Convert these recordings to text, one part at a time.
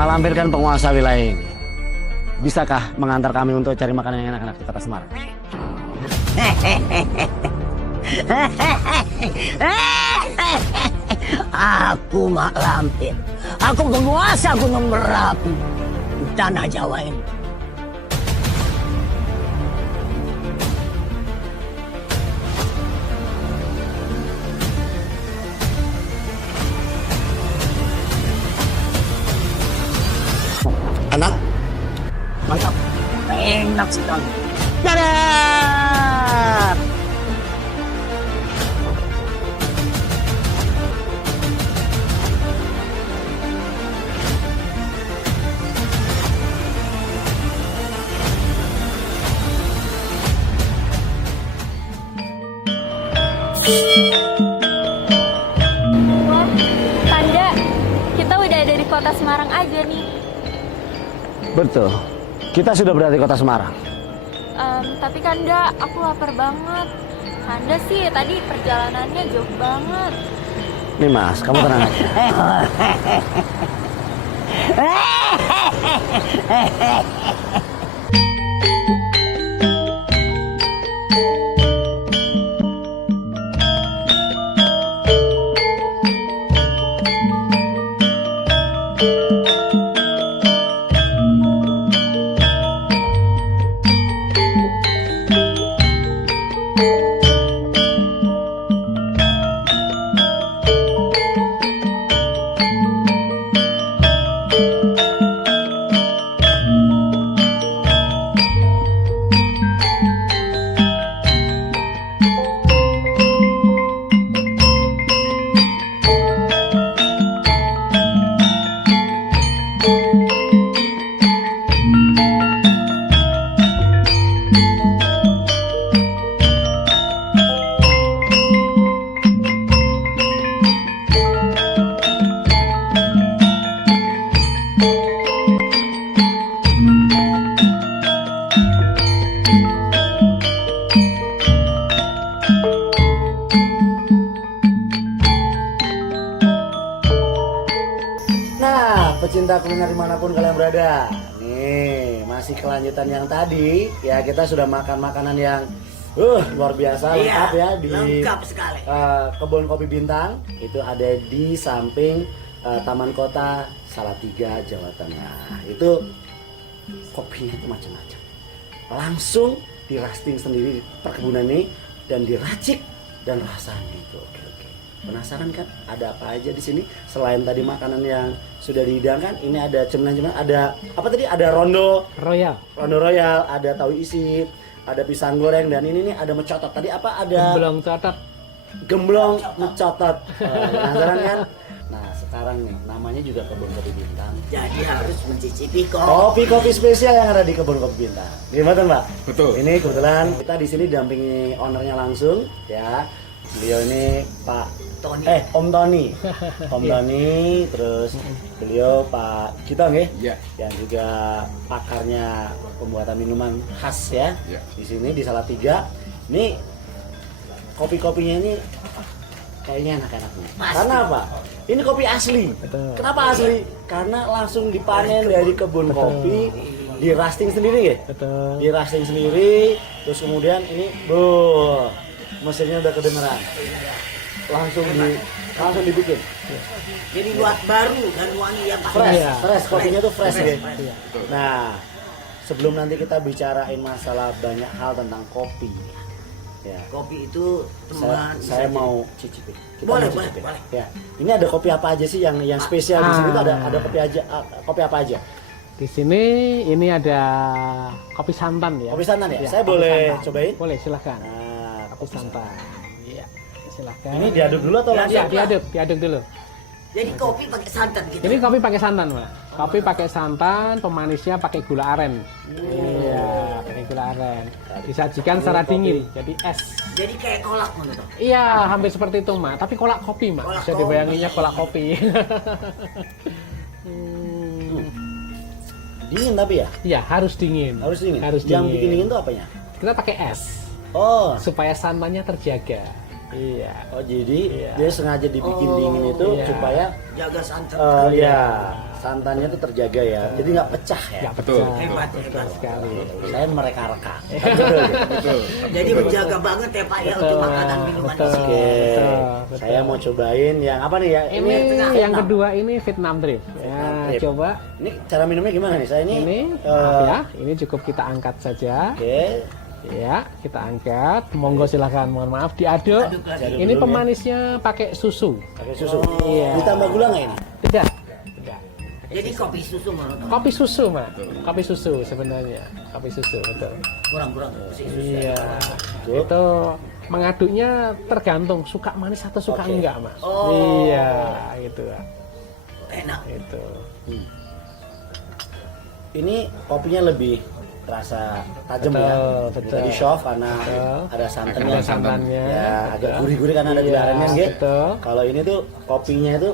Malampir kan penguasa wilayah ini. Bisakah mengantar kami untuk cari makanan yang enak-enak di kota Semarang? Aku Mak Lampir. Aku penguasa Gunung Merapi di tanah Jawa ini. Anak, Mantap, enak sekali. darat! Wah, Tanda, kita udah ada di kota Semarang aja nih. Betul, kita sudah berada di kota Semarang. Tapi Kanda, aku lapar banget. Kanda sih tadi perjalanannya jauh banget. Nih mas, kamu tenang aja. Nah, pecinta kuliner dimanapun kalian berada, nih masih kelanjutan yang tadi. Ya kita sudah makan makanan yang luar biasa, lengkap ya di lengkap sekali. Kebun Kopi Bintang. Itu ada di samping Taman Kota Salatiga, Jawa Tengah. Itu kopinya itu macam-macam. Langsung di roasting sendiri di perkebunan ini dan diracik dan rasanya itu oke. Penasaran kan ada apa aja di sini selain tadi makanan yang sudah dihidangkan? Ini ada cemilan-cemilan, ada apa tadi? Ada rondo royal, ada tahu isi, ada pisang goreng, dan ini nih ada mecotot. Tadi apa? Ada gemblong mecotot. Penasaran kan? Nah sekarang nih namanya juga Kebun Kopi Bintang. Jadi harus mencicipi kopi. Kopi spesial yang ada di Kebun Kopi Bintang. Gimana Mbak? Betul. Ini kebetulan kita di sini dampingi ownernya langsung ya. Beliau ini Pak Tony. Om Tony. Om Tony, terus beliau Pak Kitong ya. Iya. Yang juga pakarnya pembuatan minuman khas ya. Iya. Di sini di Salatiga. Ini kopi-kopinya ini kayaknya enak-enak nih. Pasti. Karena apa? Ini kopi asli. Kenapa asli? Karena langsung dipanen dari kebun kopi, di roasting sendiri ya. Di roasting sendiri, terus kemudian ini, mesinnya udah kedengeran. Langsung dibikin. Jadi buat baru dan wangi yang Fresh, kopinya tuh fresh ya. Fresh. Nah, sebelum nanti kita bicarain masalah banyak hal tentang kopi, ya. Kopi itu teman. Saya mau cicipin. Kita Boleh, mau cicipin. boleh. Ya. Ini ada kopi apa aja sih yang spesial di sini tuh ada kopi apa aja? Di sini ini ada kopi santan ya. Kopi santan ya? Iya, Saya kopi boleh santan. cobain? Boleh, silahkan. Nah, Kopi santan. Iya, silahkan. Ini diaduk dulu atau langsung? Iya, diaduk dulu. Jadi kopi pakai santan gitu. Ini kopi pakai santan, Pak. Kopi pakai santan, pemanisnya pakai gula aren. Iya, pakai gula aren. Disajikan secara dingin, jadi es. Jadi kayak kolak menurut. Iya, hampir seperti itu, Mak. Tapi kolak kopi, Mak. Kolak Bisa kopi. dibayanginnya kolak kopi. Dingin tapi ya? Iya, harus dingin. Harus dingin. Harus Yang dingin. bikin dingin tuh apanya? Kita pakai es Oh. supaya santannya terjaga. Iya. Oh, jadi Iya. dia sengaja dibikin Oh, dingin itu iya. supaya Jaga santan. ya santannya tuh terjaga ya, jadi nggak pecah ya. Nggak Betul. pecah. Hebat, Betul hebat. sekali. Saya mereka-reka. Betul. Jadi menjaga banget ya Pak ya untuk makanan minuman betul. di sini. Oke, Betul. saya mau cobain yang apa nih ya? Ini yang Vietnam. kedua ini Vietnam Drip. Ya, Drip. coba Ini cara minumnya gimana nih? Saya ini, ini, maaf ya, ini cukup kita angkat saja. Oke, Ya, kita angkat. Monggo silahkan. Mohon maaf diaduk. Aduk lagi. Aduk Ini dulu, pemanisnya pakai susu. pakai susu. Iya. Ditambah gula nggak ini? Tidak. Tidak. Jadi kopi susu menurut Om. Kopi susu, Mak. Kopi susu sebenarnya. Kopi susu, betul. Kurang-kurang kopi susu. Iya. Betul. Itu mengaduknya tergantung suka manis atau suka Oke. enggak, Mas. Oh. Iya, gitu. Enak. Itu. Ini kopinya lebih terasa tajam Betul, ya. betul. Tadi soft karena Betul. ada santannya. Ada santannya. Ya, agak betul. gurih-gurih karena ada gula Iya, arennya gitu. betul. Kalau ini tuh kopinya itu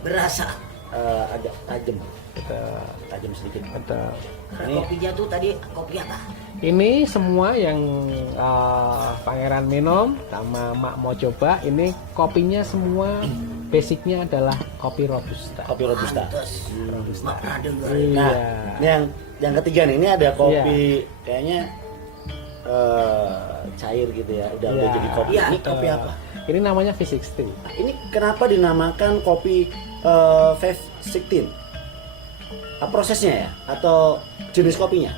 Berasa. agak tajam, Betul. tajam sedikit. Betul. Nah, Ini kopinya tuh tadi kopi apa? Ini semua yang Pangeran minum sama Mak mau coba, ini kopinya semua basicnya adalah kopi robusta. kopi robusta. Pantes. Mak pernah dengar. Iya. Nah, ini yang ketiga nih, ini ada kopi kayaknya cair gitu ya. Udah Iya. jadi kopi. Iya. Ini kopi apa? Ini namanya V60. Nah, ini kenapa dinamakan kopi Vape 16? Prosesnya ya atau jenis kopinya?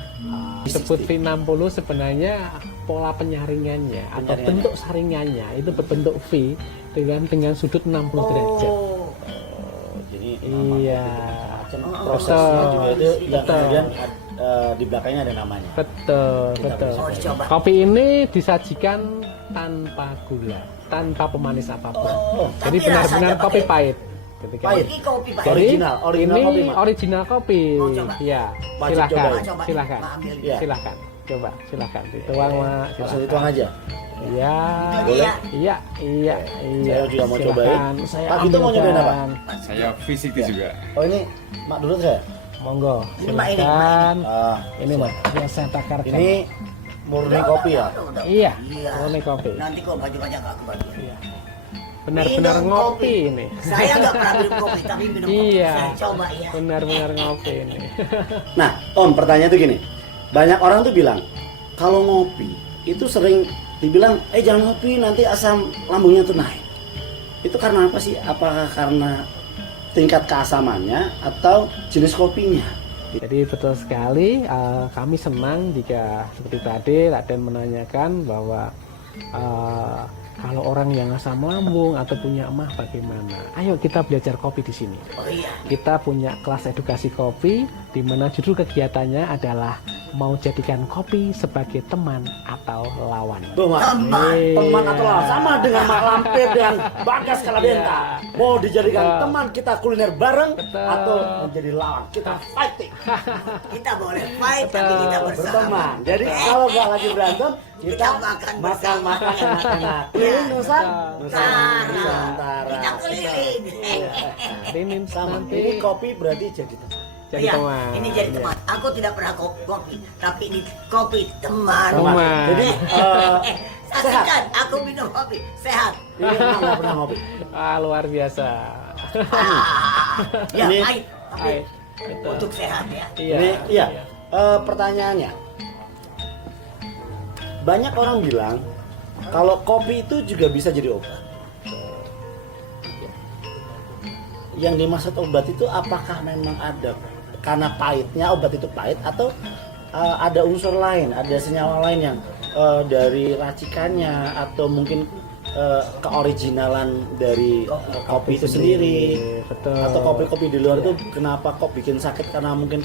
Disebut V60 sebenarnya pola penyaringannya atau Penyaringannya. bentuk saringannya itu berbentuk V dengan sudut 60 derajat. Oh. Jadi Iya. prosesnya juga itu yang Betul. kemudian di belakangnya ada namanya. Betul, betul. Oh, dicoba. Kopi ini disajikan tanpa gula, tanpa pemanis apapun. Oh, Jadi tapi benar-benar rasanya kopi pakai- pahit. Ketika Pahit. Ini kopi Pak. Jadi Original ini kopi, Mak. original kopi. Mau coba? Iya, Wajib silakan, coba. Coba, silakan, Mak ambil. Iya. silakan. Coba, silakan. Dituang, Mak. Langsung Silakan. dituang aja. Iya, Boleh? iya, iya, iya. Saya juga mau Silakan, cobain. Saya Pak Gito mau nyobain apa? ambilkan. Saya V60 juga. Oh ini Mak dulu saya. Monggo, Ini, Mak, ini, silakan. Ah, Ini Mak, yang saya takarkan. ini murni kopi ya. Udah. Iya, Iya. murni kopi. Nanti kok baju-baju aku bantu. Iya. Benar-benar Minum ngopi ini. Saya nggak pernah minum kopi, tapi minum kopi. Iya. Saya coba ya. Benar-benar ngopi ini. Nah, Om, pertanyaan tuh gini. Banyak orang tuh bilang kalau ngopi itu sering dibilang jangan ngopi nanti asam lambungnya tuh naik. Itu karena apa sih? Apakah karena tingkat keasamannya atau jenis kopinya? Jadi betul sekali, kami senang jika seperti tadi Raden menanyakan bahwa kalau orang yang asam lambung atau punya emah bagaimana? Ayo kita belajar kopi di sini. Oh iya. Kita punya kelas edukasi kopi di mana judul kegiatannya adalah mau jadikan kopi sebagai teman atau lawan. Tuh, Mak. Teman atau lawan sama dengan Mak Lampir dan Bagas Kalabenta. Mau dijadikan Betul. teman kita kuliner bareng Betul. atau menjadi lawan kita fighting Kita boleh fight, tapi kita bersama. berteman. Jadi kalau nggak lagi berantem kita Kita makan bersama. enak-enak. Keliling Nusantara. Nusantara. Kita keliling. Ini Sama. nanti Ini kopi berarti jadi teman. jadi Iya, teman. ini jadi Iya. teman. Aku tidak pernah kopi, tapi ini kopi teman. Teman. Jadi Saksikan, aku minum kopi sehat. ini emang nggak pernah ngopi. Luar biasa. Ya, Ini- baik. Tapi Baik. Itu. untuk sehat ya. Iya. Ini iya. Pertanyaannya, banyak orang bilang kalau kopi itu juga bisa jadi obat. Yang dimaksud obat itu apakah memang ada karena pahitnya obat itu pahit atau ada unsur lain, ada senyawa lain yang dari racikannya atau mungkin keoriginalan dari kopi itu sendiri. Betul. Atau kopi-kopi di luar itu kenapa kok bikin sakit karena mungkin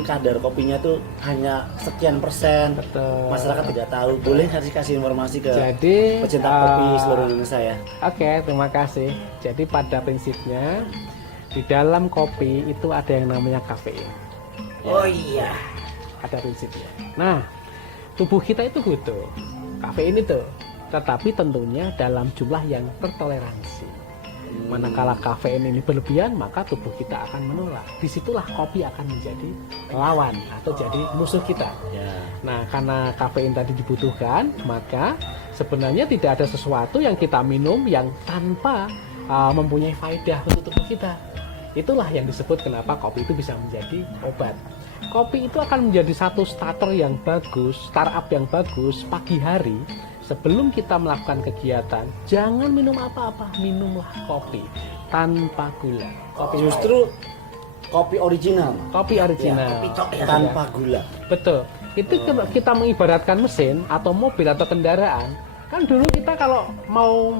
kadar kopinya tuh hanya sekian persen. Betul. Masyarakat tidak tahu. Boleh kasih informasi ke Jadi pecinta kopi seluruh Indonesia ya. Oke, terima kasih. Jadi pada prinsipnya di dalam kopi itu ada yang namanya kafein. Oh iya. Ada prinsipnya. Nah, tubuh kita itu butuh kafein itu, tetapi tentunya dalam jumlah yang tertoleransi. Manakala kafein ini berlebihan, maka tubuh kita akan menolak. Disitulah kopi akan menjadi lawan atau jadi musuh kita. Ya. Nah, karena kafein tadi dibutuhkan, maka sebenarnya tidak ada sesuatu yang kita minum yang tanpa mempunyai faedah untuk tubuh kita. Itulah yang disebut kenapa kopi itu bisa menjadi obat. Kopi itu akan menjadi satu starter yang bagus, startup yang bagus pagi hari. Sebelum kita melakukan kegiatan, jangan minum apa-apa, minumlah kopi tanpa gula. Justru kopi original. Kopi original. Tanpa gula. Betul. Itu kita mengibaratkan mesin atau mobil atau kendaraan. Kan dulu kita kalau mau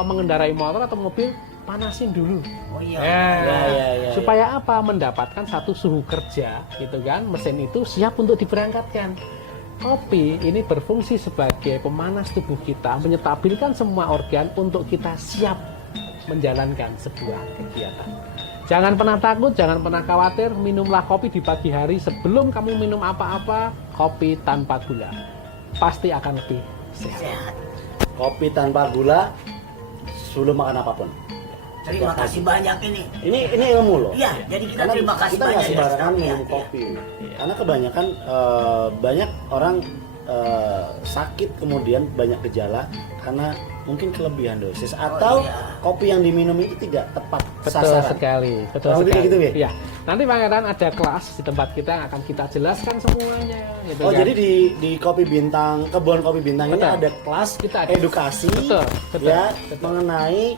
mengendarai motor atau mobil, panasin dulu. Oh iya. Ya. Supaya apa? Mendapatkan satu suhu kerja, gitu kan? Mesin itu siap untuk diberangkatkan. Kopi ini berfungsi sebagai pemanas tubuh kita, menyetabilkan semua organ untuk kita siap menjalankan sebuah kegiatan. Jangan pernah takut, jangan pernah khawatir, minumlah kopi di pagi hari sebelum kamu minum apa-apa, kopi tanpa gula. Pasti akan lebih sehat. Kopi tanpa gula sebelum makan apapun. Terima kasih banyak ini. Ini ilmu loh. Iya, jadi kita Karena terima kasih kita banyak nggak ya, sembarangan Ustaz, minum ya. kopi. Karena kebanyakan banyak orang sakit kemudian banyak gejala karena mungkin kelebihan dosis atau kopi yang diminum itu tidak tepat Betul sasaran. sekali, betul Kurang lebih sekali. gitu ya? Iya. Nanti Pangeran ada kelas di tempat kita yang akan kita jelaskan semuanya. Gitu Oh kan. jadi di Kopi Bintang, kebun Kopi Bintang ini Betul. ada kelas Kita ada. edukasi Betul, ya betul. mengenai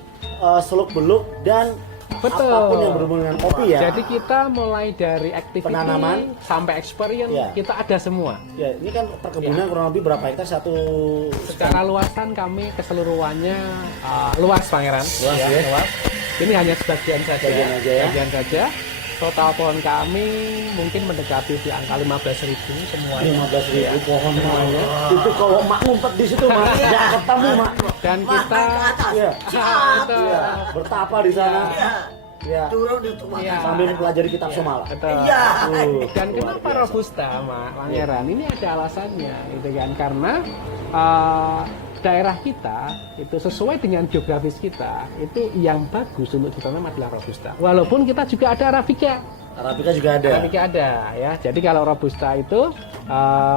seluk beluk dan Betul. apapun yang berhubungan dengan kopi ya. Jadi kita mulai dari activity Penanaman. sampai experience, Iya. kita ada semua. Ya ini kan perkebunan Ya. kurang lebih berapa hektar satu Secara luasan kami keseluruhannya luas Pangeran. Luas ya. Luas. Ini hanya sebagian saja. Sebagian aja ya. Sebagian saja. Total pohon kami mungkin mendekati di angka 15.000 semuanya. 15.000 pohon semuanya. Itu kalau mak ngumpet di situ mak nggak ketemu mak. Dan Wah, kita naik ke atas. Iya. Betul. Iya, bertapa di sana. Iya. Ya. Turun itu makan. Iya. Sambil mempelajari kitab Somala. Betul. Iya. Dan Luar kenapa biasa. robusta, Pangeran? Ini ada alasannya, gitu kan? Karena daerah kita itu sesuai dengan geografis kita, itu yang bagus untuk ditanam adalah robusta. Walaupun kita juga ada arabica. Arabica juga ada. Arabica ada, ya. Jadi kalau robusta itu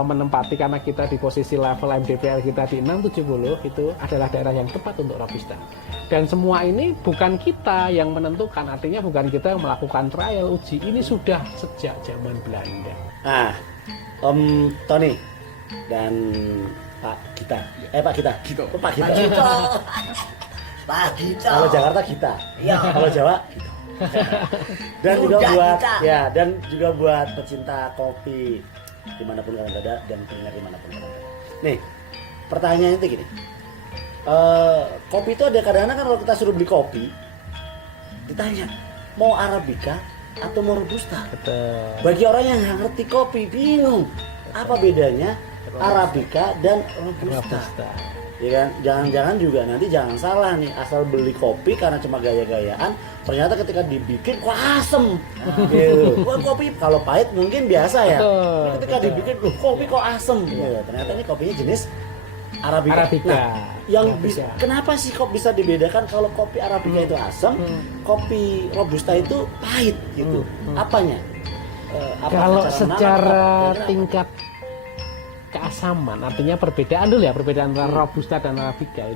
menempati karena kita di posisi level MDPL kita di 670, itu adalah daerah yang tepat untuk robusta. Dan semua ini bukan kita yang menentukan, artinya bukan kita yang melakukan trial uji. Ini sudah sejak zaman Belanda. Nah, Om Tony dan Pak Gita. Pak Gita. Oh, Pak Gita. Gita. Pak Gita. Kalau Jakarta Gita. Iya. Kalau Jawa Gita. Dan juga Udah, buat Gita. ya dan juga buat pecinta kopi dimanapun kalian berada dan kuliner dimanapun kalian berada. Nih, pertanyaannya itu gini. Kopi itu ada kadang-kadang kan kalau kita suruh beli kopi ditanya mau arabica atau mau robusta. Betul. Bagi orang yang nggak ngerti kopi bingung apa bedanya arabica dan robusta. Robusta. Ya kan, jangan-jangan juga nanti jangan salah nih asal beli kopi karena cuma gaya-gayaan ternyata ketika dibikin kok asem gitu. Wah, kopi kalau pahit mungkin biasa ya. Betul, Tapi ketika betul. dibikin kopi kok asem gitu. Ternyata ini kopinya jenis arabica. Arabica. Nah, yang Arabica. bisa kenapa sih kok bisa dibedakan kalau kopi arabica itu asam, kopi robusta itu pahit gitu. Apanya? Apa Kalau cara secara menanam, apa? tingkat keasaman, artinya perbedaan dulu ya, perbedaan antara robusta dan arabica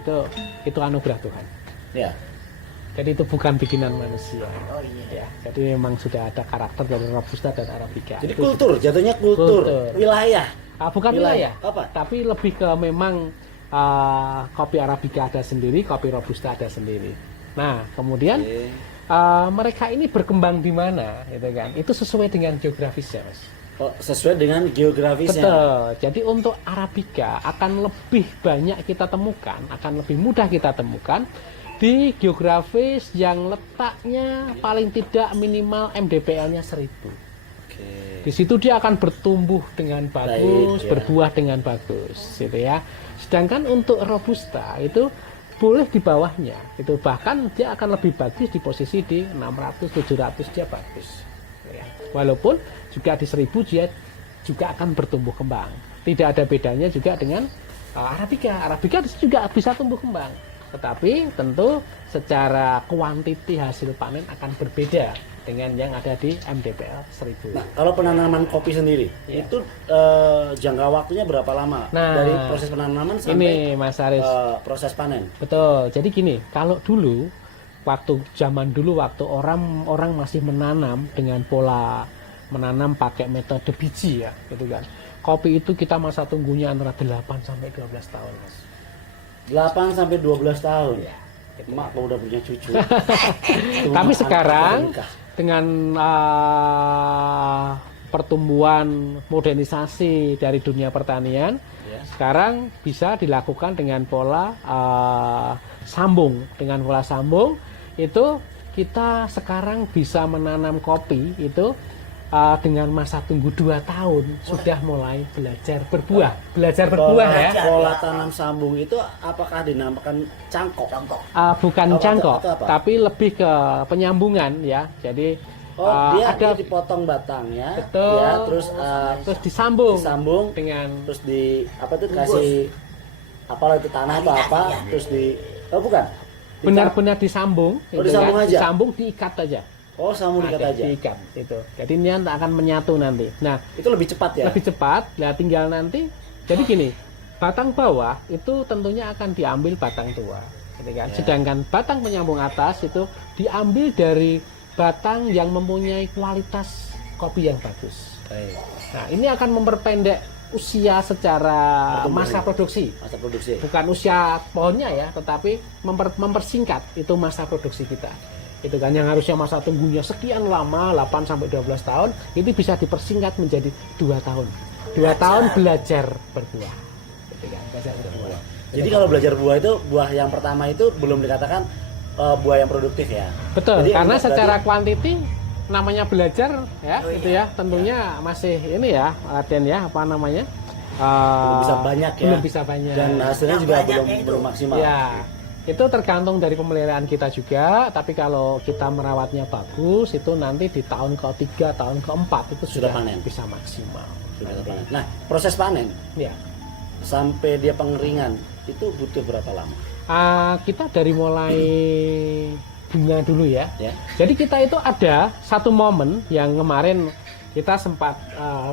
itu anugerah Tuhan. Ya. Jadi itu bukan bikinan manusia. Oh iya. Ya, jadi memang sudah ada karakter dari robusta dan arabica. Jadi Itu kultur, jatuhnya kultur, Kultur. wilayah. bukan wilayah, Apa? tapi lebih ke memang kopi arabica ada sendiri, kopi robusta ada sendiri. Nah, kemudian mereka ini berkembang di mana, gitu kan? Itu sesuai dengan geografisnya, Mas. Oh, sesuai dengan geografisnya. Betul. Jadi untuk arabica akan lebih banyak kita temukan, akan lebih mudah kita temukan di geografis yang letaknya paling tidak minimal MDPL-nya 1000. Oke. Di situ dia akan bertumbuh dengan bagus, Baik, ya. berbuah dengan bagus, gitu ya. Sedangkan untuk robusta itu boleh di bawahnya, itu bahkan dia akan lebih bagus di posisi di 600, 700 dia bagus. Ya. Walaupun juga di 1000 dia juga akan bertumbuh kembang. Tidak ada bedanya juga dengan arabica. Arabica juga bisa tumbuh kembang. Tetapi tentu secara kuantiti hasil panen akan berbeda dengan yang ada di MDPL 1000. Nah, kalau penanaman kopi sendiri, Ya. itu jangka waktunya berapa lama? Nah, dari proses penanaman sampai Ini Mas Haris. proses panen. Betul. Jadi gini, kalau dulu waktu zaman dulu waktu orang masih menanam dengan pola menanam pakai metode biji ya, gitu kan. Kopi itu kita masa tunggunya antara 8 sampai 12 tahun, Mas. 8 sampai 12 tahun. Ya, gitu. Mak kalau udah punya cucu. Tapi sekarang nikah. dengan pertumbuhan modernisasi dari dunia pertanian, Ya. sekarang bisa dilakukan dengan pola sambung. Dengan pola sambung itu kita sekarang bisa menanam kopi itu dengan masa tunggu 2 tahun sudah mulai belajar berbuah. Belajar berbuah ya. Pola tanam sambung itu apakah dinamakan cangkok? Bukan Atau cangkok, apa? tapi lebih ke penyambungan ya. Jadi Dia ada dipotong batangnya, Betul. ya, terus terus disambung dengan dengan terus di apa tuh kasih apalah itu tanah atau apa, terus bukan. benar-benar disambung, Oh, gitu disambung kan. aja? Disambung diikat aja. Oh, sambung diikat aja. Diikat itu. Jadi ini akan menyatu nanti. Nah, Itu lebih cepat ya. lebih cepat. Nah, tinggal nanti. Jadi gini, batang bawah itu tentunya akan diambil batang tua, gitu kan. Ya. Sedangkan batang penyambung atas itu diambil dari batang yang mempunyai kualitas kopi yang bagus. Baik. Nah, ini akan memperpendek usia secara Pertumbuhan. masa produksi. Masa produksi. Bukan usia pohonnya ya, tetapi mempersingkat itu masa produksi kita. Itu kan yang harusnya masa tunggunya sekian lama 8 sampai 12 tahun, itu bisa dipersingkat menjadi 2 tahun. 2 tahun belajar berbuah. Gitu kan, belajar berbuah. Jadi kalau belajar buah itu buah yang pertama itu belum dikatakan buah yang produktif ya. Betul, Jadi karena berarti- secara kuantiti namanya belajar ya, gitu ya, tentunya masih ini ya, Raden ya, apa namanya? belum bisa banyak ya. Belum bisa banyak. Dan hasilnya juga belum maksimal. Ya, itu tergantung dari pemeliharaan kita juga. Tapi kalau kita merawatnya bagus, itu nanti di tahun ke-3, tahun ke-4 itu Sudah sudah panen. bisa maksimal. Sudah Nanti. panen. Nah, proses panen Ya, sampai dia pengeringan itu butuh berapa lama? kita dari mulai bunga dulu ya. Ya. Jadi kita itu ada satu momen yang kemarin kita sempat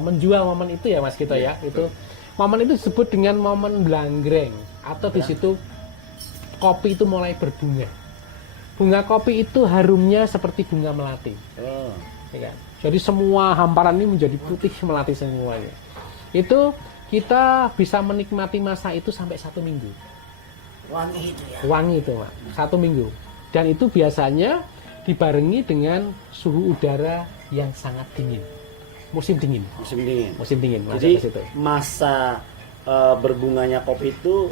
menjual momen itu ya Mas Kito ya. Itu momen itu disebut dengan momen blanggreng atau di situ kopi itu mulai berbunga. Bunga kopi itu harumnya seperti bunga melati. Oh. Ya kan? Jadi semua hamparan ini menjadi putih melati semuanya. Itu kita bisa menikmati masa itu sampai 1 minggu. Wangi itu Pak, 1 minggu. Dan itu biasanya dibarengi dengan suhu udara yang sangat dingin. Musim dingin. Musim dingin. Musim dingin masuk Jadi ke situ. masa berbunganya kopi itu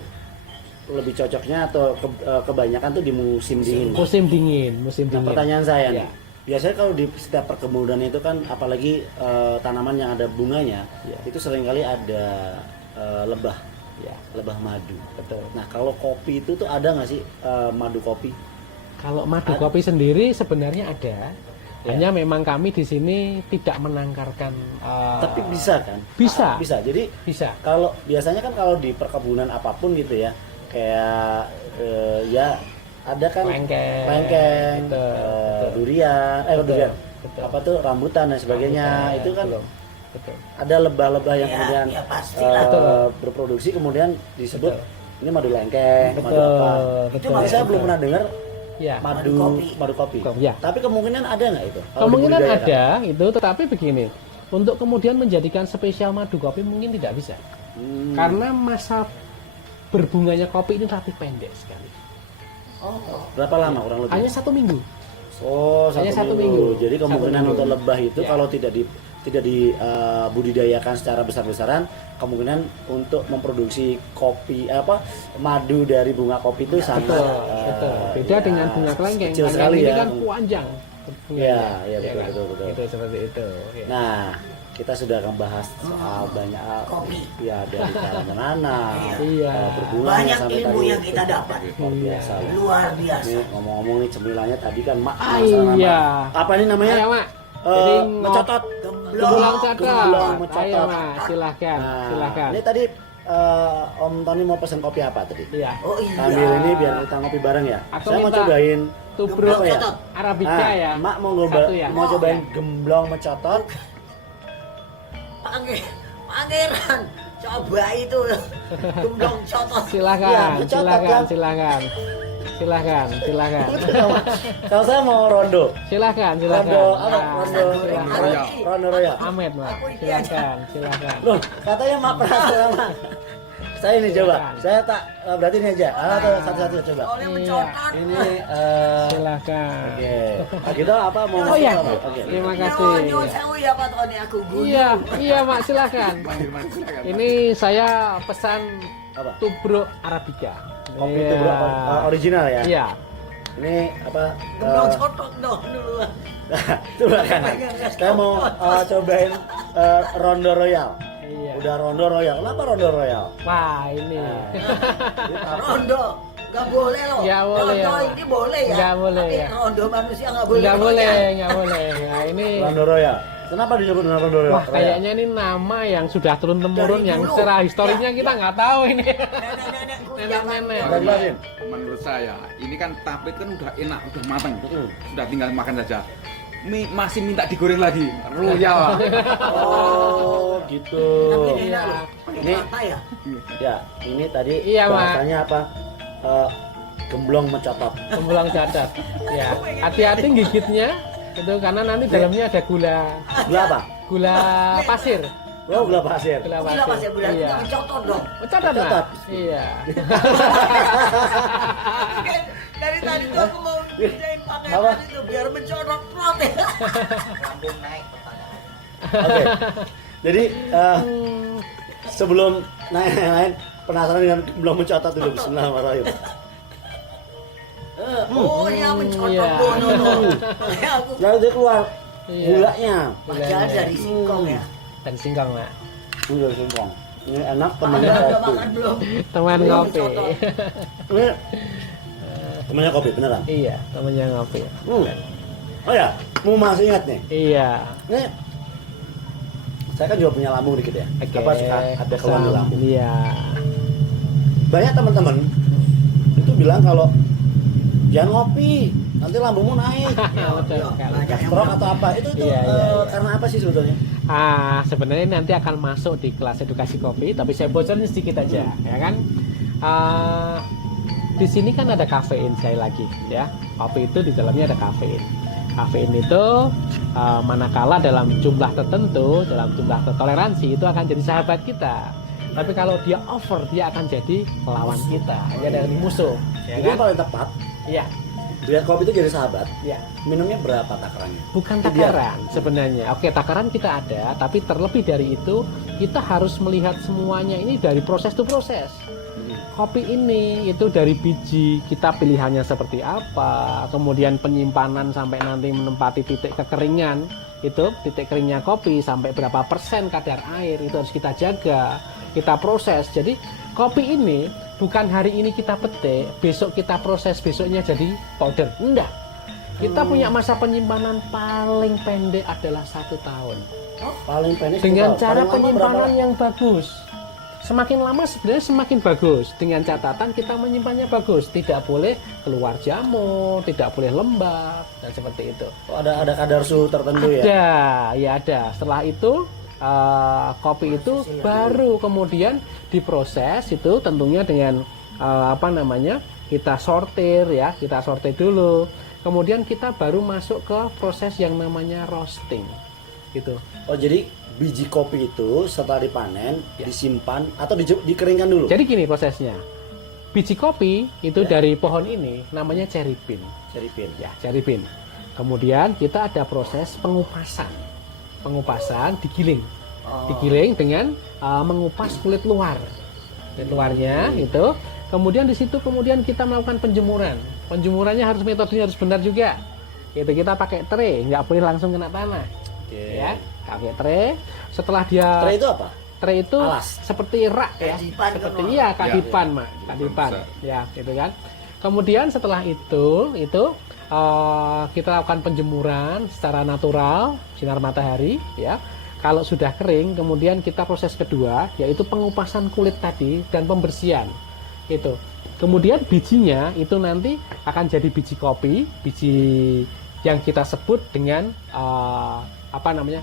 lebih cocoknya atau kebanyakan tuh di musim dingin. Musim dingin, musim Nah, dingin. pertanyaan saya Ya. nih, biasanya kalau di setiap perkebunan itu kan, apalagi tanaman yang ada bunganya, Ya. itu seringkali ada lebah, Ya, lebah madu. betul. Nah, kalau kopi itu tuh ada nggak sih madu kopi? Kalau madu kopi sendiri sebenarnya ada. Ya. Hanya memang kami di sini tidak menangkarkan. Tapi bisa kan? Bisa. Bisa. Jadi Bisa. kalau biasanya kan kalau di perkebunan apapun gitu ya, kayak ya ada kan lengkeng, Betul. durian, Betul. durian, Betul. apa tuh rambutan dan sebagainya. Itu kan Betul. ada lebah-lebah yang kemudian Betul. berproduksi kemudian disebut Betul. ini madu lengkeng, madu Betul. apa. Betul. Tapi saya belum pernah dengar Ya. madu kopi. Ya. Tapi kemungkinan ada nggak itu? Kalau Kemungkinan dibudidayakan? ada itu, tetapi begini, untuk kemudian menjadikan spesial madu kopi mungkin tidak bisa, karena masa berbunganya kopi ini relatif pendek sekali, Berapa lama kurang lebih? hanya 1 minggu. Oh, Hanya satu satu minggu. minggu. Jadi kemungkinan 1 minggu. untuk lebah itu Ya. kalau tidak dibudidayakan secara besar-besaran, kemungkinan untuk memproduksi kopi madu dari bunga kopi itu sangat Betul. Beda dengan bunga kelengkeng. kecil Kelengkeng sekali ini ya. kan panjang. Ya, ya, betul, kan? betul. Itu seperti itu. Ya. Nah, kita sudah akan bahas soal banyak kopi. Ya, dari cara menanam, Iya. berbunga Banyak sampai ilmu tadi. yang kita dapat. Luar biasa. ya. Luar biasa. Ini ngomong-ngomong nih cemilannya tadi kan mak. Ah, masalah nama. iya. Apa ini namanya? Ayo, Mak. Jadi Mencotot. Gemblong catat. Gemblong Ayo, mencotot. Mak. Silahkan. Nah, Silahkan. ini tadi Om Tony mau pesen kopi apa tadi? Iya. Oh iya. Sambil ini biar kita ngopi bareng ya. Aku Saya mau minta cobain Tubruk apa ya? Arabica ya. Mak mau Satu ya. mau cobain gemblong mencotot. Pangeran, coba itu gemblong cotot. Ya, Silakan, mencotot, silakan, kan? silakan. Silahkan. Kalau saya mau rondo. Silahkan. Rondo apa? Nah, Rondo Royal. Rondo Royal. Amet, Mas. Silahkan. Loh, katanya mak penasaran Mak. Saya ini coba. Saya tak berarti ini aja. Atau satu-satu coba. Iya. Ini Silahkan. oke. Nah, gitu apa mau Oh iya. apa? Oke. Terima kasih. Iya, Mak, silahkan. Silakan. Ini saya pesan Apa? tubruk arabica. Kopi Iya. itu berapa? Original ya? Iya. Ini apa? Itu kan. Saya mau cobain Rondo Royal. Iya. Udah Rondo Royal. Kenapa Rondo Royal? Wah, ini. Rondo nggak boleh loh. Nggak boleh, Rondo ya. ini boleh ya. Nggak boleh, Tapi ya. rondo manusia nggak boleh. Nggak Rondo boleh, ya. nggak boleh. Nah, ini Rondo Royal. Kenapa disebut dengan Rondo Royal? wah kayaknya ini nama yang sudah turun temurun Dari yang dulu. secara historinya Ya, kita nggak tahu ini. Nenek-nenekku zaman Nenek-nenek. Ada jelasin. Menurut saya, ini kan tapit kan udah enak, udah matang, Mm. sudah tinggal makan saja. Masih minta digoreng lagi, royal. Oh, gitu. Tapi enak Iya. loh. Pakai Ini- mata ya. Ya, ini tadi Iya, Mak. bahasanya apa? Gemblong mencotot. Tembulang catat. Ya, hati-hati gigitnya itu karena nanti dalamnya ada gula Gula apa? gula pasir. Oh, gula pasir. Gula Gila pasir. pas ya bulan Iya. kita mencotot dong. Catat, Mak. Catat. Iya. Dari tadi tuh aku mau kerjain pakai Apa? tadi tuh biar mencotot plot ya. Oke. Jadi sebelum lain penasaran dengan gemblong mencotot dulu. Bismillahirrahmanirrahim. Oh ya mencotot Iya. bono. Ya aku Lalu dia keluar Iya. gulanya. padahal dari singkong ya. Dan singkong, Mak. Enggak singkong. Ini enak Anda temannya udah kopi. makan belum? Teman Belum kopi. mencotot. Ini temannya kopi beneran. Iya, temannya ngopi. Oh ya, mau masih ingat nih. Iya. Ini saya kan juga punya lambung dikit ya. Oke. Apa suka ada keluhan di lambung. Iya. Banyak teman-teman itu bilang kalau jangan ngopi, nanti lambungmu naik. Betul Iya, sekali. banyak yang Stroke atau apa? Itu Iya, iya. karena apa sih sebetulnya? Sebenarnya nanti akan masuk di kelas edukasi kopi, tapi saya bocorin sedikit aja, ya kan? Di sini kan ada kafein sekali lagi, ya. Kopi itu di dalamnya ada kafein. Kafein itu manakala dalam jumlah tertentu, dalam jumlah toleransi itu akan jadi sahabat kita. Tapi kalau dia over, dia akan jadi lawan kita, dia dari musuh, ya Jadi yang kan? paling tepat Iya, biar kopi itu jadi sahabat. iya. Minumnya berapa takarannya? Bukan Itu dia. takaran sebenarnya. Oke, takaran kita ada, tapi terlebih dari itu kita harus melihat semuanya ini dari proses to proses. Kopi ini itu dari biji, kita pilihannya seperti apa, kemudian penyimpanan sampai nanti menempati titik kekeringan, itu titik keringnya kopi sampai berapa persen kadar air itu harus kita jaga, kita proses. Jadi kopi ini bukan hari ini kita petik, besok kita proses, besoknya jadi powder. Enggak. Kita punya masa penyimpanan paling pendek adalah 1 tahun. Paling pendek Dengan sepuluh. cara Paling lama penyimpanan berapa? yang bagus. Semakin lama sebenarnya semakin bagus. Dengan catatan kita menyimpannya bagus. Tidak boleh keluar jamur, tidak boleh lembab, dan seperti itu. Oh, ada kadar suhu tertentu ya? Ada, ya ada. Setelah itu kopi itu baru kemudian diproses itu tentunya dengan kita sortir ya, kita sortir dulu. Kemudian kita baru masuk ke proses yang namanya roasting, gitu. Oh, jadi biji kopi itu setelah dipanen disimpan atau dikeringkan dulu? Jadi gini prosesnya. Biji kopi itu dari pohon ini namanya cherry bean. Cherry bean. Ya, cherry bean. Kemudian kita ada proses pengupasan. Pengupasan digiling. Digiling dengan mengupas kulit luar. Kulit luarnya itu. Kemudian di situ kita melakukan penjemuran. Penjemurannya metodenya harus benar juga. Itu kita pakai tray, nggak boleh langsung kena tanah. Oke. Ya, pakai tray. Setelah dia Tray itu apa? tray itu Alas. seperti rak ya, Kadipan kan, seperti Mak? iya kadipan, Ya, Mak, kadipan, besar. ya, gitu kan. Kemudian setelah itu kita lakukan penjemuran secara natural, sinar matahari, ya. Kalau sudah kering, kemudian kita proses kedua, yaitu pengupasan kulit tadi dan pembersihan, itu. Kemudian bijinya itu nanti akan jadi biji kopi, biji yang kita sebut dengan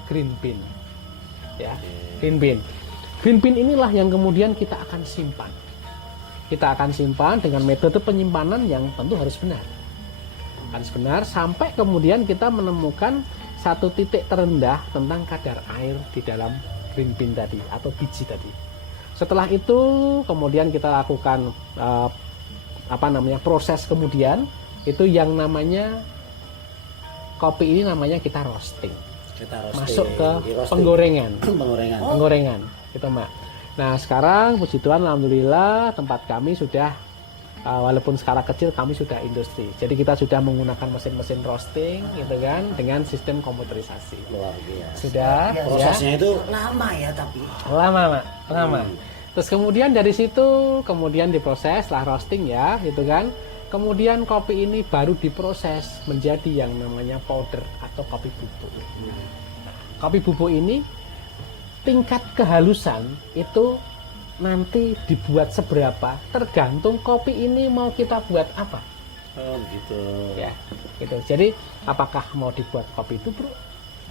green bean, ya, green bean. Green bean inilah yang kemudian kita akan simpan. kita akan simpan dengan metode penyimpanan yang tentu harus benar. Harus benar sampai kemudian kita menemukan satu titik terendah tentang kadar air di dalam green bean tadi atau biji tadi. Setelah itu kemudian kita lakukan proses kemudian itu yang namanya kopi ini namanya kita roasting. Masuk ke penggorengan. Penggorengan gitu, Mbak. Nah, sekarang puji Tuhan alhamdulillah tempat kami sudah walaupun skala kecil kami sudah industri. Jadi kita sudah menggunakan mesin-mesin roasting gitu kan dengan sistem komputerisasi. Luar biasa. Sudah Prosesnya itu Lama ya tapi. lama, Mak. Lama. Terus kemudian dari situ kemudian diproses lah roasting ya gitu kan. Kemudian kopi ini baru diproses menjadi yang namanya powder atau kopi bubuk. Kopi bubuk ini tingkat kehalusan itu nanti dibuat seberapa tergantung kopi ini mau kita buat apa. Oh gitu. Ya, gitu. Jadi apakah mau dibuat kopi tubruk?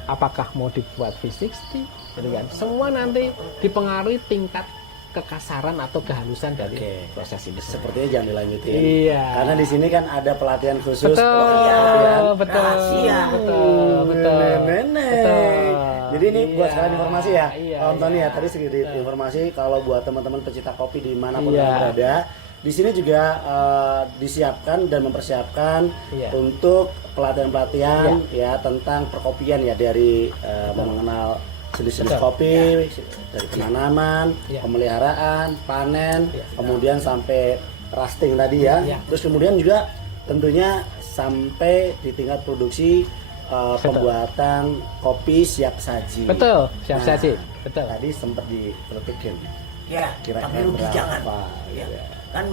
Apakah mau dibuat V60? Gitu kan. Semua nanti dipengaruhi tingkat kekasaran atau kehalusan dari proses ini. Sepertinya jangan dilanjutin. Iya. Karena di sini kan ada pelatihan khusus. Betul, betul, Rahasia. betul. Nenek. Jadi ini buat Iya. sekalian informasi ya, Iya, Om Tony iya. ya. Tadi sedikit informasi kalau buat teman-teman pecinta kopi dimanapun Iya. kalian berada, di sini juga disiapkan dan mempersiapkan Iya. untuk pelatihan-pelatihan ya tentang perkopian ya dari mengenal jenis-jenis Betul. kopi dari penanaman, Iya. pemeliharaan, panen, Iya. kemudian sampai roasting tadi ya. Iya. Terus kemudian juga tentunya sampai di tingkat produksi pembuatan kopi siap saji. Betul, siap Nah, saji. Betul. Tadi sempat dipeletikin. Ya, Kira-kira tapi rugi berapa? jangan. Ya. Kan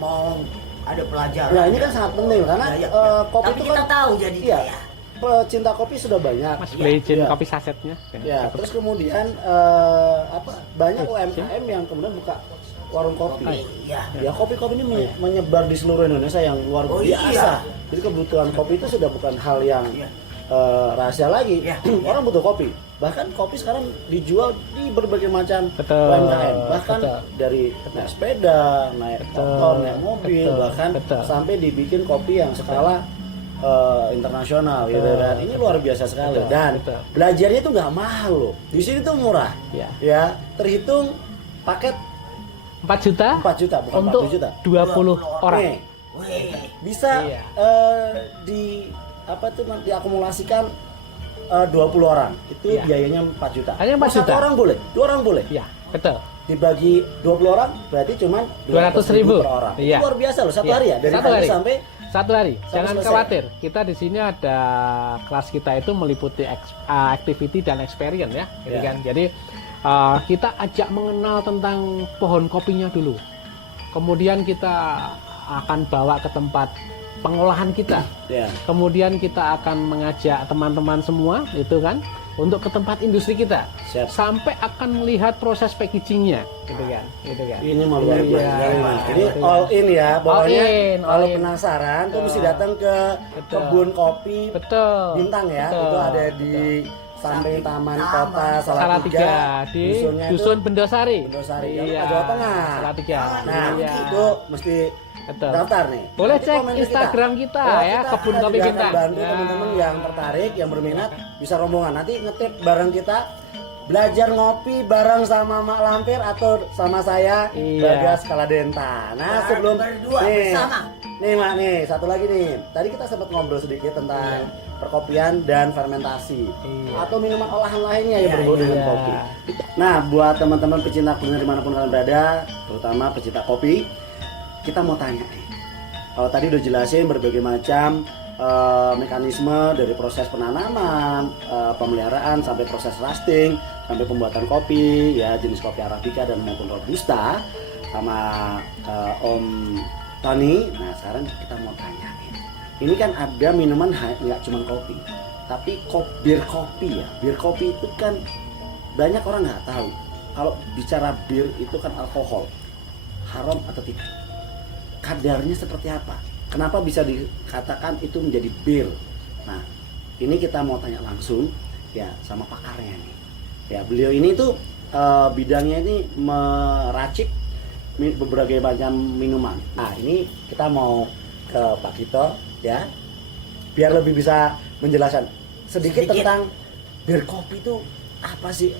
mau ada pelajaran. Nah ini kan sangat penting karena Ya, ya. kopi Tapi itu kita kan tahu jadi iya, ya. pecinta kopi sudah banyak. Mas boleh izin Iya. kopi sasetnya? Ya, terus kemudian banyak UMKM yang kemudian buka warung kopi. Iya. Ya kopi-kopi ini menyebar di seluruh Indonesia yang luar Oh, biasa. iya. Jadi kebutuhan kopi itu sudah bukan hal yang Iya. rahasia lagi. Iya. Orang butuh kopi. Bahkan kopi sekarang dijual di berbagai macam Betul. UMKM. Bahkan Betul. dari naik sepeda, naik motor, naik mobil, Betul. bahkan Betul. sampai dibikin kopi yang skala internasional gitu Betul. kan. Ini luar biasa sekali. Betul. Dan Betul. belajarnya itu nggak mahal loh. Di sini tuh murah. Ya. Ya, terhitung paket 4 juta 4 juta bukan untuk 40 juta. 20 orang. Nih, Wih. bisa Iya. diakumulasikan 20 orang. Itu Iya. biayanya 4 juta. Hanya 4 Satu juta. orang boleh, 2 orang boleh. Ya, betul. Dibagi 20 orang berarti cuma 200.000 per orang. Iya. Itu luar biasa loh, satu Iya. hari ya dari Satu pagi hari. sampai Satu hari. Sampai Jangan selesai. khawatir. Kita di sini ada kelas kita itu meliputi activity dan experience ya, gitu Ya. kan. Jadi kita ajak mengenal tentang pohon kopinya dulu. Kemudian kita akan bawa ke tempat pengolahan kita. ya. Kemudian kita akan mengajak teman-teman semua itu kan untuk ke tempat industri kita. Siap. Sampai akan melihat proses packagingnya, gitu kan. Gitu kan. Ini mau luar Iya, biasa. Ini gitu. all in ya. Pokoknya in, all kalau in. penasaran tuh Betul. mesti datang ke Betul. kebun kopi Betul. Bintang ya. Betul. Itu ada di samping Taman Kota Salatiga Salatiga di Dusunnya itu Dusun Bendosari. Bendosari, Iya, Jawa Tengah. Salatiga. Nah, Iya. itu mesti Betul. daftar nih. Boleh Nanti cek komen ke Instagram kita ya, Kebun kita Kopi juga Bintang. akan bantu Nah. teman-teman yang tertarik, yang berminat bisa rombongan. Nanti ngetip bareng kita belajar ngopi bareng sama Mak Lampir atau sama saya Iya. Bagas Kaladenta. Nah, sebelum Berdua nih, bersama. nih Mak nih, satu lagi nih. Tadi kita sempat ngobrol sedikit tentang perkopian dan fermentasi Iya. atau minuman olahan lainnya yang Iya, berbau dengan iya. kopi. Nah, buat teman-teman pecinta kuliner dimanapun kalian berada, terutama pecinta kopi, kita mau tanya nih. Kalau tadi udah jelasin berbagai macam mekanisme dari proses penanaman, pemeliharaan sampai proses roasting, sampai pembuatan kopi, ya jenis kopi arabica dan maupun robusta sama Om Tony. Nah, sekarang kita mau tanya nih. Ini kan ada minuman nggak cuma kopi, tapi bir kopi ya. Bir kopi itu kan banyak orang nggak tahu. Kalau bicara bir itu kan alkohol, haram atau tidak? Kadarnya seperti apa? Kenapa bisa dikatakan itu menjadi bir? Nah, ini kita mau tanya langsung ya sama pakarnya nih. Ya, beliau ini tuh bidangnya ini meracik berbagai macam minuman. Nah, ini kita mau ke Pak Kito ya, biar lebih bisa menjelaskan sedikit tentang bir kopi itu apa sih,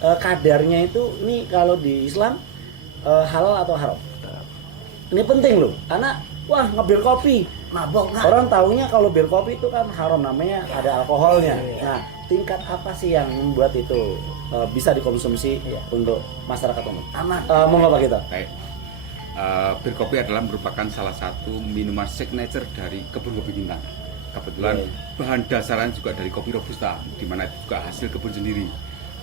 kadarnya itu. Ini kalau di Islam halal atau haram? Ini penting loh, karena wah ngebir kopi Mabok nggak? orang taunya kalau bir kopi itu kan haram, namanya ada alkoholnya. Nah, tingkat apa sih yang membuat itu bisa dikonsumsi untuk masyarakat umum? Aman. Monggo Pak Kito. Baik. Bir kopi adalah merupakan salah satu minuman signature dari kebun kopi Bintang. Kebetulan bahan dasarnya juga dari kopi robusta, di mana itu juga hasil kebun sendiri.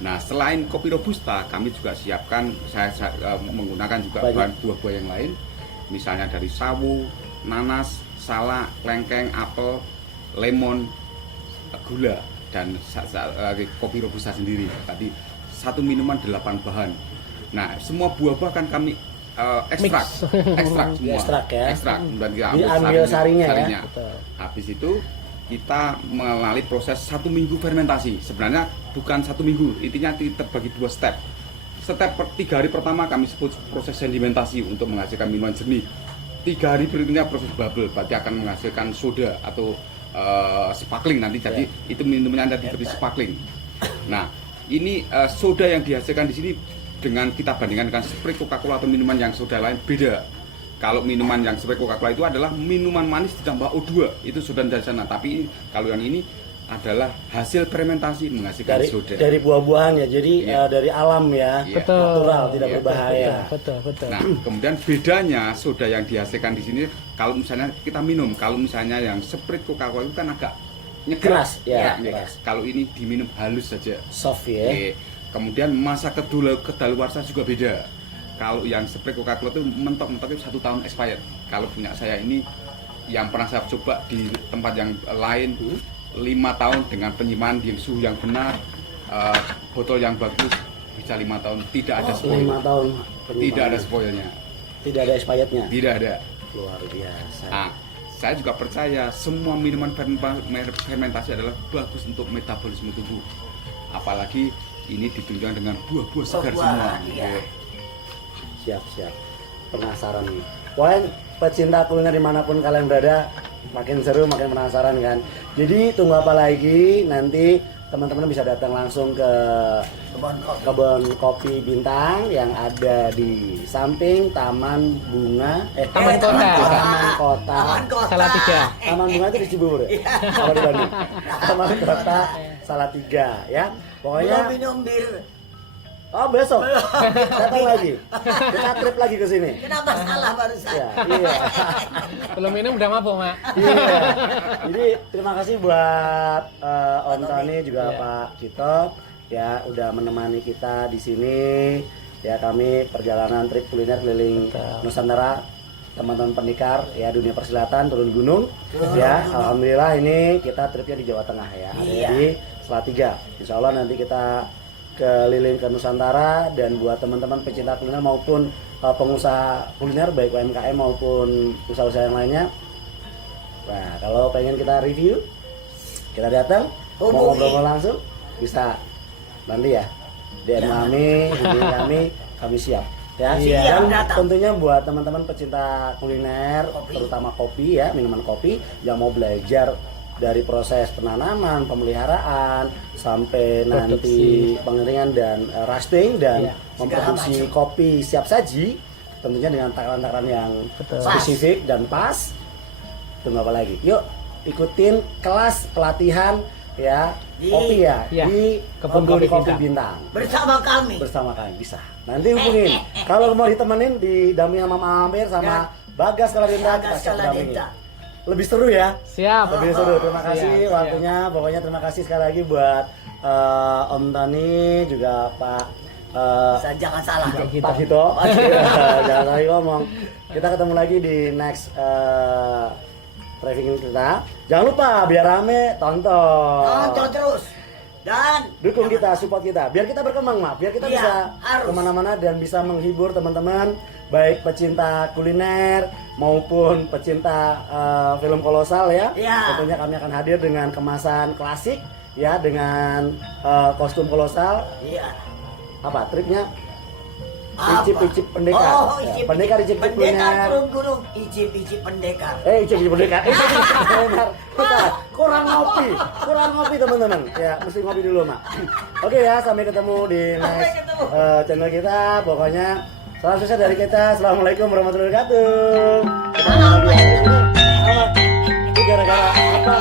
Nah, selain kopi robusta, kami juga siapkan, saya menggunakan juga bahan buah-buah yang lain, misalnya dari sawu, nanas, salak, lengkeng, apel, lemon, gula, dan kopi robusta sendiri. Tadi satu minuman 8 bahan. Nah, semua buah-buah kan kami ekstrak semua, Ekstrak ya. ekstrak dan kita Diambil sarinya ya. Habis itu kita melalui proses 1 minggu fermentasi. Sebenarnya bukan 1 minggu, intinya terbagi 2 step. Step 3 hari pertama kami sebut proses sedimentasi untuk menghasilkan minuman jernih. 3 hari berikutnya proses bubble, berarti akan menghasilkan soda atau sparkling nanti. Jadi itu minumannya nanti seperti sparkling. Nah, ini soda yang dihasilkan di sini dengan kita bandingkan dengan Sprite, Coca-Cola atau minuman yang soda lain beda. Kalau minuman yang seperti Coca-Cola itu adalah minuman manis ditambah O2, itu soda dari sana. Tapi kalau yang ini adalah hasil fermentasi menghasilkan soda. Dari buah-buahan ya, jadi dari alam ya, Iya. natural, tidak Iya, berbahaya. Betul. Nah, kemudian bedanya soda yang dihasilkan di sini, kalau misalnya kita minum, kalau misalnya yang Sprite, Coca-Cola itu kan agak Keras, ya, nyegerak. keras. Kalau ini diminum halus saja. Soft ya. Oke. Kemudian masa kedaluarsa juga beda. Kalau yang Sprite, Coca-Cola itu mentok-mentok itu 1 tahun expired. Kalau punya saya ini yang pernah saya coba di tempat yang lain 5 tahun dengan penyimpanan di suhu yang benar, botol yang bagus bisa 5 tahun, tidak ada spoil. 5 tahun. Tidak ada spoilnya, Tidak ada expirednya. tidak ada. Luar biasa. Nah, saya juga percaya semua minuman fermentasi adalah bagus untuk metabolisme tubuh. Apalagi ini ditunjukkan dengan buah-buah segar semua. Iya. Siap. Penasaran nih. Pokoknya pecinta kuliner dimanapun kalian berada, makin seru, makin penasaran kan. Jadi tunggu apa lagi, nanti teman-teman bisa datang langsung ke kebun kopi Bintang yang ada di samping Taman Bunga Taman Kota. Taman Kota. Salatiga. Taman Bunga itu di Cibubur ya? Apa di Bandung? Taman Kota Salatiga ya. Pokoknya Minum bir. oh besok datang lagi. Kita trip lagi ke sini. Kenapa salah barusan? Ya, iya. Belum minum udah mabuk, Mak. Iya. Jadi terima kasih buat Om Tony juga Iya. Pak Kito ya udah menemani kita di sini. Ya kami perjalanan trip kuliner keliling Nusantara, teman-teman pendekar ya dunia persilatan turun gunung. Ya alhamdulillah ini kita tripnya di Jawa Tengah ya. Ada di Salatiga. Insya Allah nanti kita keliling ke Nusantara, dan buat teman-teman pecinta kuliner maupun pengusaha kuliner baik UMKM maupun usaha-usaha yang lainnya. Nah, kalau pengen kita review, kita datang, mau ngobrol langsung, bisa nanti ya DM kami, hubungi kami siap. Ya, Siap, dan datang. tentunya buat teman-teman pecinta kuliner, terutama kopi ya, minuman kopi yang mau belajar dari proses penanaman, pemeliharaan, sampai nanti pengeringan dan roasting dan memproduksi kopi siap saji, tentunya dengan takaran-takaran yang spesifik dan pas. Tunggu apa lagi? Yuk ikutin kelas pelatihan ya kopi ya di Kebun Kopi Kopi Bintang. Bersama kami. Bersama kami bisa. Nanti hubungin. Kalau mau ditemenin didampingi sama Mama Amir sama Bagas Kaladinda, kita siap dampingi. Lebih seru ya. Siap. Lebih seru. Terima kasih Siap. waktunya. Pokoknya terima kasih sekali lagi buat Om Tony juga Pak Jangan salah. Pak Gito. Jangan lagi ngomong. Kita ketemu lagi di next tracking kita. Jangan lupa biar rame tonton. Tonton terus. Dan Dukung kita, support kita, biar kita berkembang, Mak. Biar kita Iya, bisa harus. kemana-mana dan bisa menghibur teman-teman, baik pecinta kuliner maupun pecinta film kolosal ya. Iya. Tentunya kami akan hadir dengan kemasan klasik ya, dengan kostum kolosal. iya. Apa tripnya? Icip-icip pendekar. Oh, Ya, icip. pendekar icip-icip Pendekar, kuliner. guru. Icip-icip pendekar. Icip-icip pendekar. Icip-icip kuliner. Bentar, kurang ngopi teman-teman. Ya, mesti ngopi dulu, Mak. Oke ya, sampai ketemu di next channel kita. Pokoknya salam sukses dari kita. Assalamualaikum warahmatullahi wabarakatuh. Kita lagi hari ini. Ini gara-gara apa?